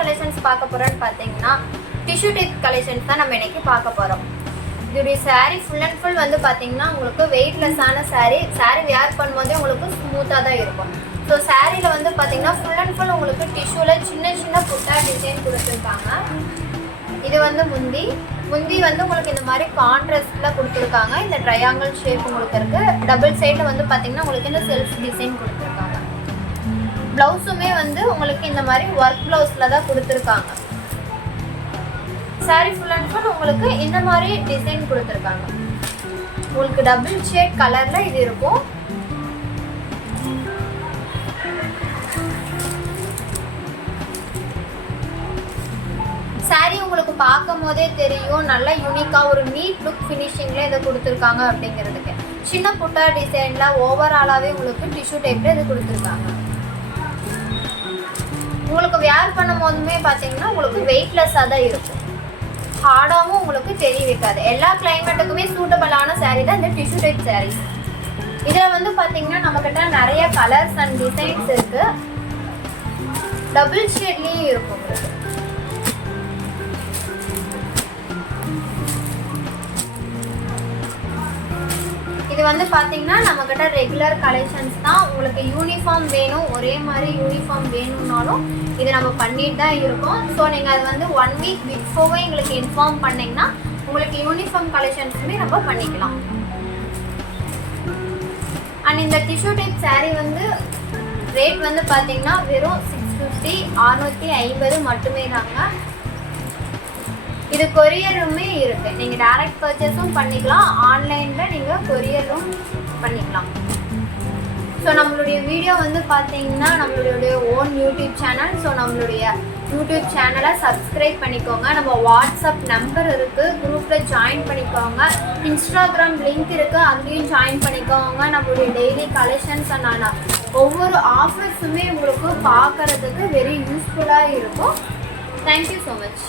Collections பார்க்க போகிறோன்னு பார்த்தீங்கன்னா டிஷ்யூ டைப் கலெக்ஷன்ஸ் தான் நம்ம இன்றைக்கி பார்க்க போகிறோம். இதோடைய சாரீ ஃபுல் அண்ட் ஃபுல் வந்து பார்த்தீங்கன்னா உங்களுக்கு வெயிட்லெஸ்ஸான சாரீ வேர் பண்ணும்போதே உங்களுக்கு ஸ்மூத்தாக தான் இருக்கும். ஸோ சாரியில் வந்து பார்த்தீங்கன்னா ஃபுல் அண்ட் ஃபுல் உங்களுக்கு டிஷ்யூவில் சின்ன சின்ன புட்டா டிசைன் கொடுத்துருக்காங்க. இது வந்து முந்தி வந்து உங்களுக்கு இந்த மாதிரி கான்ட்ராஸ்டில் கொடுத்துருக்காங்க. இந்த ட்ரையாங்கிள் ஷேப் உங்களுக்கு இருக்குது. டபுள் சைடில் வந்து பார்த்தீங்கன்னா உங்களுக்கு இந்த செல்ஃப் டிசைன் கொடுத்துருக்காங்க. ப்ளவுஸுமே வந்து உங்களுக்கு இந்த மாதிரி ஒர்க் ப்ளவுஸில் தான் கொடுத்துருக்காங்க. சாரீ ஃபுல் அண்ட் ஃபுல் உங்களுக்கு இந்த மாதிரி டிசைன் கொடுத்துருக்காங்க. உங்களுக்கு டபுள் ஷேட் கலரில் இது இருக்கும். சாரீ உங்களுக்கு பார்க்கும் போதே தெரியும் நல்லா யூனிக்காக ஒரு நீட் லுக் ஃபினிஷிங்கில் இதை கொடுத்துருக்காங்க அப்படிங்கிறதுக்கு. சின்ன புட்டா டிசைனில் ஓவராலாகவே உங்களுக்கு டிஷ்யூ டைப்பில் இது கொடுத்துருக்காங்க. உங்களுக்கு வேர் பண்ணும் போதுமே பார்த்தீங்கன்னா உங்களுக்கு வெயிட்லெஸ்ஸாக தான் இருக்கும். ஹார்டாகவும் உங்களுக்கு தெரிய வைக்காது. எல்லா கிளைமேட்டுக்குமே சூட்டபிளான சாரீ தான் இந்த டிஷ்யூ டைப் சாரீ. இதில் வந்து பார்த்தீங்கன்னா நம்மக்கிட்ட நிறைய கலர்ஸ் அண்ட் டிசைன்ஸ் இருக்குது. டபுள் ஷேட்லேயும் இருக்கும் உங்களுக்கு. இது வந்து பார்த்தீங்கன்னா நம்மக்கிட்ட ரெகுலர் கலெக்ஷன்ஸ் தான். உங்களுக்கு யூனிஃபார்ம் வேணும், ஒரே மாதிரி யூனிஃபார்ம் வேணும்னாலும் இது நம்ம பண்ணிட்டு தான் இருக்கோம். ஸோ நீங்கள் அது வந்து 1 வீக் பிஃபோவே எங்களுக்கு இன்ஃபார்ம் பண்ணிங்கன்னா உங்களுக்கு யூனிஃபார்ம் கலெக்ஷன்ஸுமே நம்ம பண்ணிக்கலாம். அண்ட் இந்த டிஷ்யூ டைப் சாரீ வந்து ரேட் வந்து பார்த்தீங்கன்னா வெறும் 650 650 மட்டுமே தாங்க. இது கொரியருமே இருக்குது. நீங்கள் டைரக்ட் பர்ச்சேஸும் பண்ணிக்கலாம், ஆன்லைனில் நீங்கள் கொரியரும் பண்ணிக்கலாம். ஸோ நம்மளுடைய வீடியோ வந்து பார்த்தீங்கன்னா நம்மளுடைய ஓன் யூடியூப் சேனல். ஸோ நம்மளுடைய யூடியூப் சேனலை சப்ஸ்கிரைப் பண்ணிக்கோங்க. நம்ம வாட்ஸ்அப் நம்பர் இருக்குது, குரூப்பில் ஜாயின் பண்ணிக்கோங்க. இன்ஸ்டாகிராம் லிங்க் இருக்குது, அதுலேயும் ஜாயின் பண்ணிக்கோங்க. நம்மளுடைய டெய்லி கலெக்ஷன்ஸ் அண்ட் ஒவ்வொரு ஆஃபர்ஸுமே உங்களுக்கு பார்க்குறதுக்கு வெரி யூஸ்ஃபுல்லாக இருக்கும். Thank you so much.